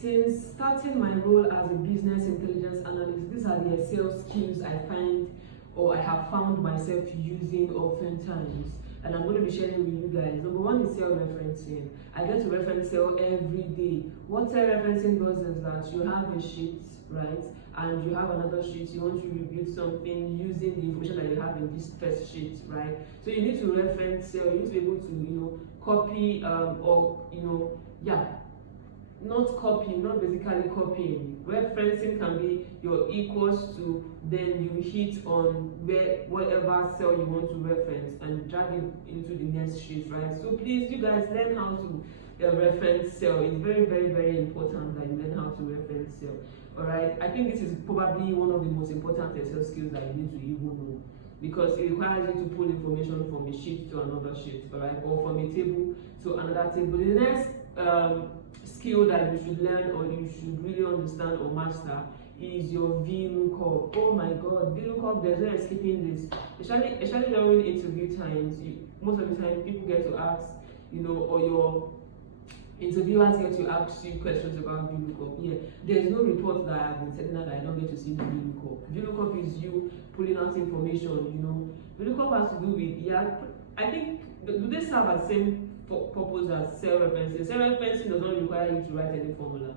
Since starting my role as a business intelligence analyst, these are the Excel skills I find or I have found myself using oftentimes, and I'm going to be sharing with you guys. Number one is cell referencing. I get to reference cell every day. What cell referencing does is that you have a sheet, right, and you have another sheet. You want to review something using the information that you have in this first sheet, right? So you need to reference cell. You need to be able to copy not copying, not basically copying. Referencing can be your equals to, then you hit on whatever cell you want to reference and drag it into the next sheet, right? So please, you guys, learn how to reference cell. It's very, very, very important that you learn how to reference cell. All right. I think this is probably one of the most important Excel skills that you need to even know, because it requires you to pull information from a sheet to another sheet, all right, or from a table to another table. The next skill that you should learn or you should really understand or master is your VLOOKUP. Oh my God, VLOOKUP, there's no escaping this. Especially during interview times, most of the time people get to ask, or your interviewers get to ask you questions about VLOOKUP. Yeah, there's no report that I've been sending out that I don't get to see the VLOOKUP. VLOOKUP is you pulling out information. VLOOKUP has to do with, I think, do they serve as the same purpose as cell referencing? Cell referencing does not require you to write any formula,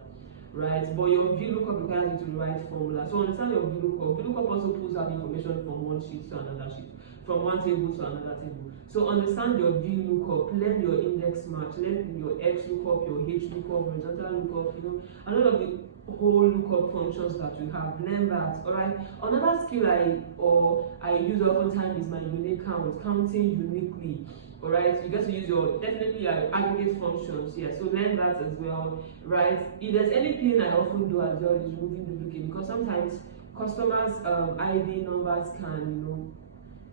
right? But your VLOOKUP requires you to write formula. So understand your VLOOKUP. VLOOKUP also pulls out information from one sheet to another sheet, from one table to another table. So understand your VLOOKUP, learn your index match, learn your XLOOKUP, your HLOOKUP, horizontal lookup, and all of the whole lookup functions that you have. Learn that, all right? Another skill I use oftentimes is my unique count, counting uniquely. All right, you get to use your aggregate functions. Yeah, so learn that as well, right? If there's anything I often do as well is removing duplicate, because sometimes customers' ID numbers can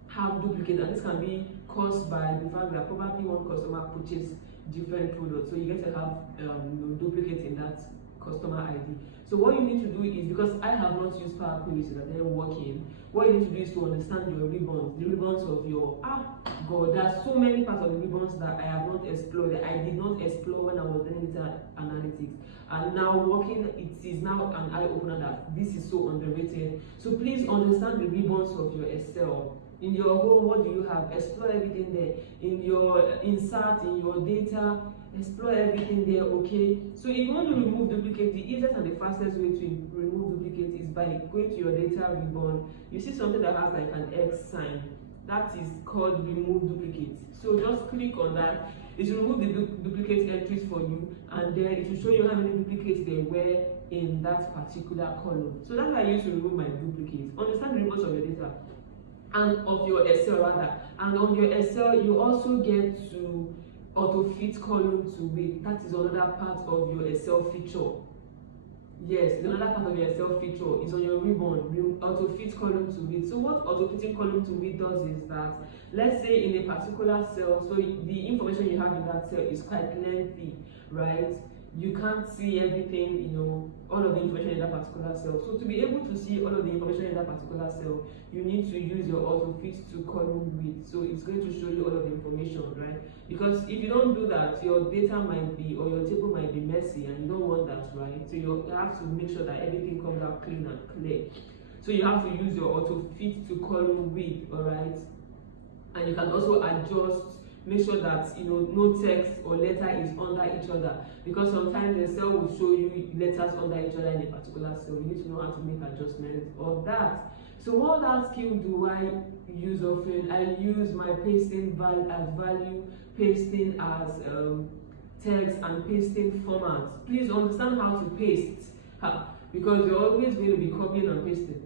have duplicate, and this can be caused by the fact that probably one customer purchased different products, so you get to have duplicate in that customer ID. So what you need to do is, because I have not used Power Query so that they're working, what you need to do is to understand your ribbons, the ribbons of your God, there are so many parts of the ribbons that I have not explored, that I did not explore when I was doing data analytics. And now working, it is now an eye-opener that this is so underrated. So please understand the ribbons of your Excel. In your home, what do you have? Explore everything there. In your insert, in your data, explore everything there, okay? So if you want to remove duplicate, the easiest and the fastest way to remove duplicate is by going to your data ribbon. You see something that has like an X sign. That is called remove duplicate. So just click on that. It will remove the duplicate entries for you, and then it will show you how many duplicates there were in that particular column. So that's why I use to remove my duplicates. Understand the ribbons of your data and of your Excel rather. And on your Excel, you also get to auto fit column to width. That is another part of your Excel feature. Yes, another part of your Excel feature is on your ribbon, auto fit column to width. So what auto fitting column to width does is that, let's say in a particular cell, so the information you have in that cell is quite lengthy, right? You can't see everything, all of the information in that particular cell. So to be able to see all of the information in that particular cell, you need to use your auto fit to column width. So it's going to show you all of the information, right? Because if you don't do that, your data might be, or your table might be messy, and you don't want that, right? So you have to make sure that everything comes out clean and clear. So you have to use your auto fit to column width, all right? And you can also adjust, make sure that no text or letter is under each other, because sometimes the cell will show you letters under each other in a particular cell. You need to know how to make adjustments of that. So what that skill do I use often? I use my pasting as value, pasting as text, and pasting formats. Please understand how to paste, because you're always going to be copying and pasting,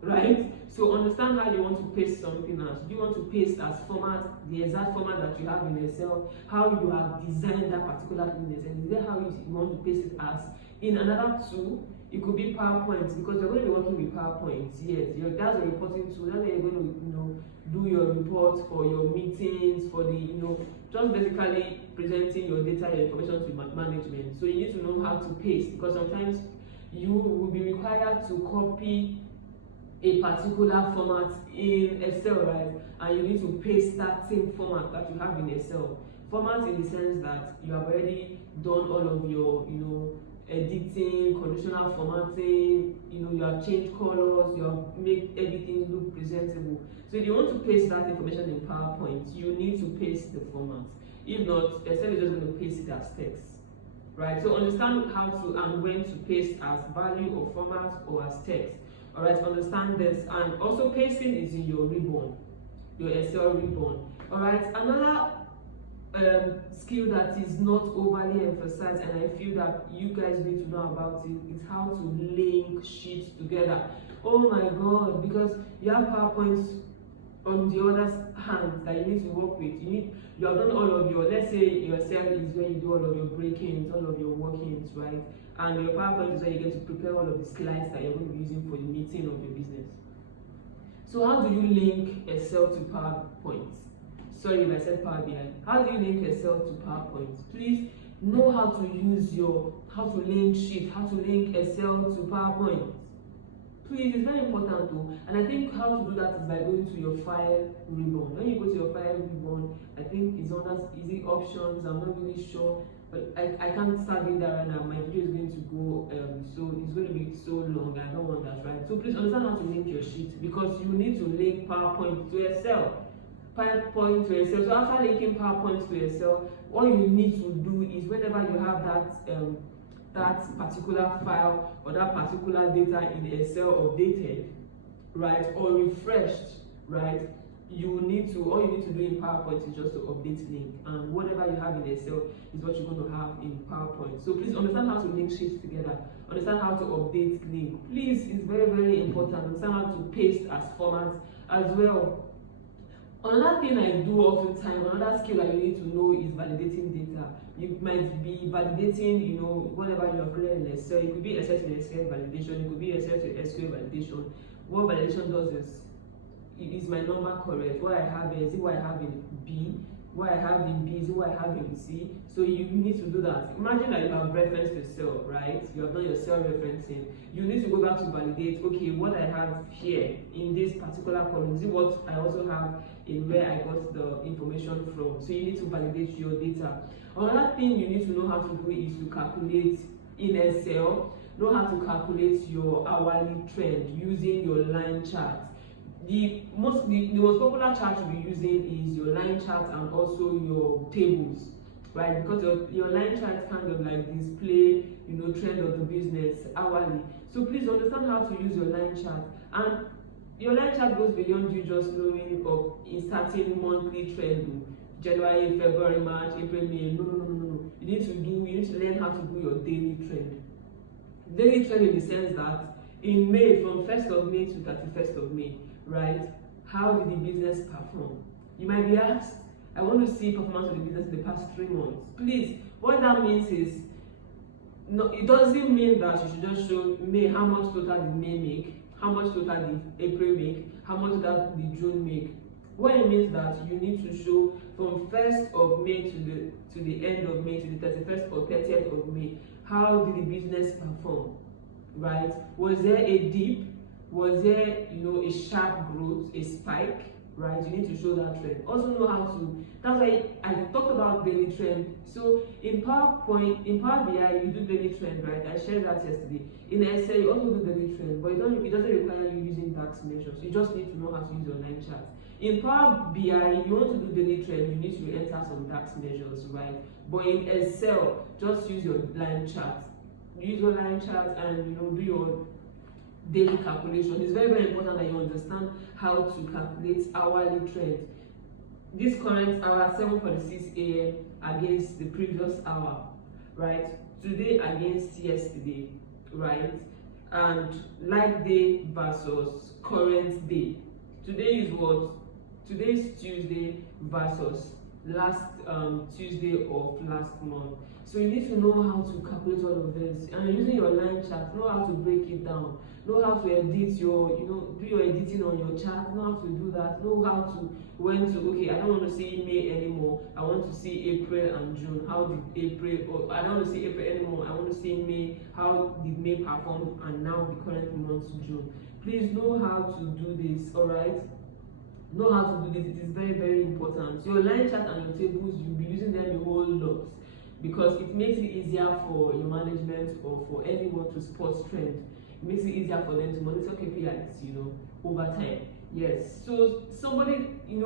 right? So understand how you want to paste something else. Do you want to paste as format, the exact format that you have in Excel, how you have designed that particular thing in Excel? Is that how you want to paste it as? In another tool, it could be PowerPoint, because you're going to be working with PowerPoint. Yes, that's a reporting tool. That's where you're going to do your reports for your meetings, for the just basically presenting your data, your information to management. So you need to know how to paste, because sometimes you will be required to copy a particular format in Excel, right? And you need to paste that same format that you have in Excel. Format in the sense that you have already done all of your, editing, conditional formatting, you have changed colors, you have made everything look presentable. So if you want to paste that information in PowerPoint, you need to paste the format. If not, Excel is just going to paste it as text, right? So understand how to and when to paste as value or format or as text. All right, understand this. And also pasting is in your ribbon, your Excel ribbon. All right, another skill that is not overly emphasized, and I feel that you guys need to know about it, is how to link sheets together. Oh my god, because you have PowerPoints on the other hand that you need to work with. You have done all of your, let's say your Excel is where you do all of your break-ins, all of your workings, right? And your PowerPoint is where you get to prepare all of the slides that you're going to be using for the meeting of your business. So how do you link Excel to PowerPoint? Sorry if I said Power BI. How do you link Excel to PowerPoint? Please know how to use how to link sheet, how to link Excel to PowerPoint. Please, it's very important though. And I think how to do that is by going to your file ribbon. When you go to your file ribbon, I think it's under easy options. I'm not really sure, but I can't start doing that right now. My video is going to go, so it's going to be so long. I don't want that, right? So please understand how to link your sheet, because you need to link PowerPoint to Excel. PowerPoint to Excel. So after linking PowerPoint to Excel, all you need to do is whenever you have that particular file or that particular data in Excel updated, right, or refreshed, right, all you need to do in PowerPoint is just to update link, and whatever you have in Excel is what you're going to have in PowerPoint. So please understand how to link sheets together, understand how to update link. Please, it's very, very important. Understand how to paste as formats as well. Another thing I do oftentimes, another skill that you need to know is validating data. You might be validating, whatever you have created in Excel. It could be Excel to SQL validation, it could be Excel to SQL validation. What validation does is my number correct? What I have is it what I have in B? What I have in B is what I have in C. So you need to do that. Imagine that you have referenced the cell, right? You have done your cell referencing. You need to go back to validate, okay, what I have here in this particular column, is it what I also have in where I got the information from? So you need to validate your data. Another thing you need to know how to do is to calculate in Excel, know how to calculate your hourly trend using your line chart. The most popular chart you'll be using is your line chart and also your tables, right? Because your line chart kind of like display, trend of the business hourly. So please understand how to use your line chart. And your line chart goes beyond you just knowing or inserting monthly trend, January, February, March, April, May. No. You need to learn how to do your daily trend. Daily trend in the sense that in May, from 1st of May to 31st of May, right? How did the business perform? You might be asked, I want to see performance of the business in the past 3 months. Please, what that means is, no, it doesn't mean that you should just show May, how much total did May make, how much total did April make, how much total did June make. What it means that you need to show from 1st of May to the end of May, to the 31st or 30th of May, how did the business perform, right? Was there a dip? Was there, a sharp growth, a spike, right? You need to show that trend. Also know how to, that's why I talked about daily trend. So in PowerPoint, in Power BI, you do daily trend, right? I shared that yesterday. In Excel, you also do daily trend, but it doesn't require you using DAX measures. You just need to know how to use your line chart. In Power BI, if you want to do daily trend, you need to enter some DAX measures, right? But in Excel, just use your line chart. Use your line chart and do your daily calculation. It's very, very important that you understand how to calculate hourly trend. This current hour, 7:46 a.m. against the previous hour, right? Today against yesterday, right? And like day versus current day. Today is what? Today is Tuesday versus last Tuesday of last month. So you need to know how to calculate all of this, and using your line chart, know how to break it down, know how to edit your, do your editing on your chart, know how to do that, know how to, okay, I don't want to see May anymore, I want to see April and June, how did April, or I don't want to see April anymore, I want to see May, how did May perform, and now the current month, June. Please know how to do this, alright? Know how to do this, it is very, very important. Your line chart and your tables, you'll be using them a whole lot, because it makes it easier for your management management or for anyone to spot trend. It makes it easier for them to monitor KPIs, over time. Yes, so somebody, we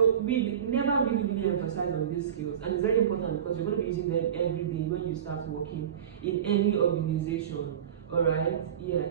never really emphasize on these skills, and it's very important because you're going to be using them every day when you start working in any organization. All right, yeah.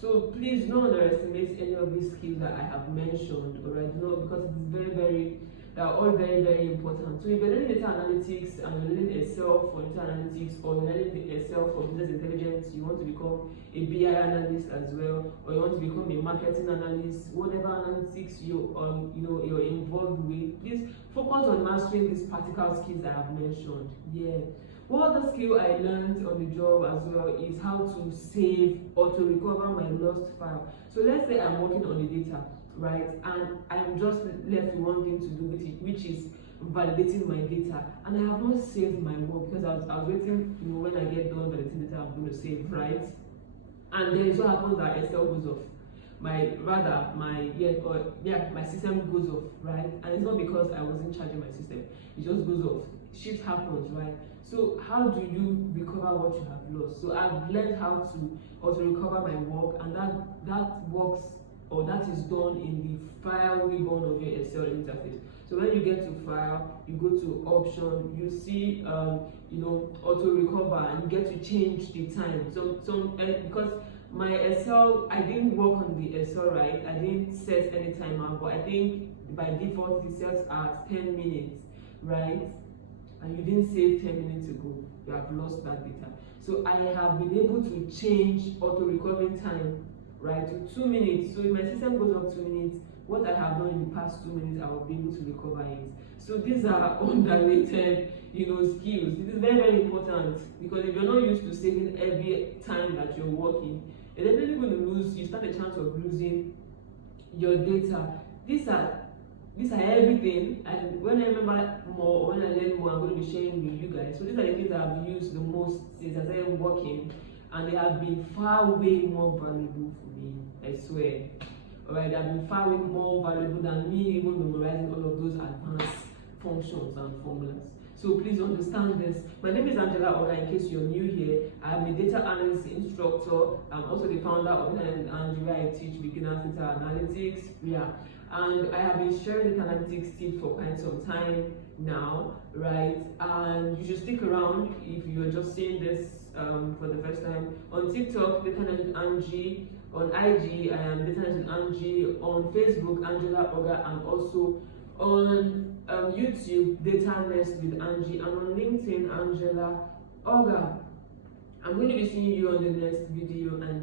So please don't underestimate any of these skills that I have mentioned. All right, because it's they are all very important. So if you're learning data analytics and you're learning Excel for data analytics, or you're learning Excel for business intelligence, you want to become a BI analyst as well, or you want to become a marketing analyst, whatever analytics you're involved with, please focus on mastering these practical skills I have mentioned. Yeah. One other skill I learned on the job as well is how to save or to recover my lost file. So let's say I'm working on the data, right, and I'm just left with one thing to do, which is validating my data, and I have not saved my work because I was waiting, when I get done validating data, I'm going to save, right? And then it so happens that Excel goes off. My system goes off, right? And it's not because I wasn't charging my system, it just goes off. Shit happens, right? So how do you recover what you have lost? So I've learned how to also recover my work, and that works, or that is done in the file ribbon of your Excel interface. So when you get to file, you go to option, you see auto recover, and you get to change the time. Because my Excel, I didn't work on the Excel, right? I didn't set any timer, but I think by default it sets at 10 minutes, right? And you didn't save 10 minutes ago, you have lost that data. So I have been able to change auto recovery time, right, to 2 minutes. So if my system goes up 2 minutes, what I have done in the past 2 minutes, I will be able to recover it. So these are underrated, skills. It is very important, because if you're not used to saving every time that you're working, you're definitely going to you stand a chance of losing your data. These are everything, and when I remember more, when I learn more, I'm going to be sharing with you guys. So these are the things that I've used the most since I started working, and they have been far way more valuable for me, I swear. Alright, they have been far way more valuable than me even memorizing all of those advanced functions and formulas. So please understand this. My name is Angela Oga, in case you're new here. I'm a data analyst instructor. I'm also the founder of Angie, where I teach beginners data analytics. Yeah. And I have been sharing data analytics tips for quite some time now, right? And you should stick around if you're just seeing this for the first time. On TikTok, data analyst Angie. On IG, I am data analyst Angie. On Facebook, Angela Oga, and also on YouTube, Data Analyst with Angie, and on LinkedIn, Angela Oga. I'm going to be seeing you on the next video, and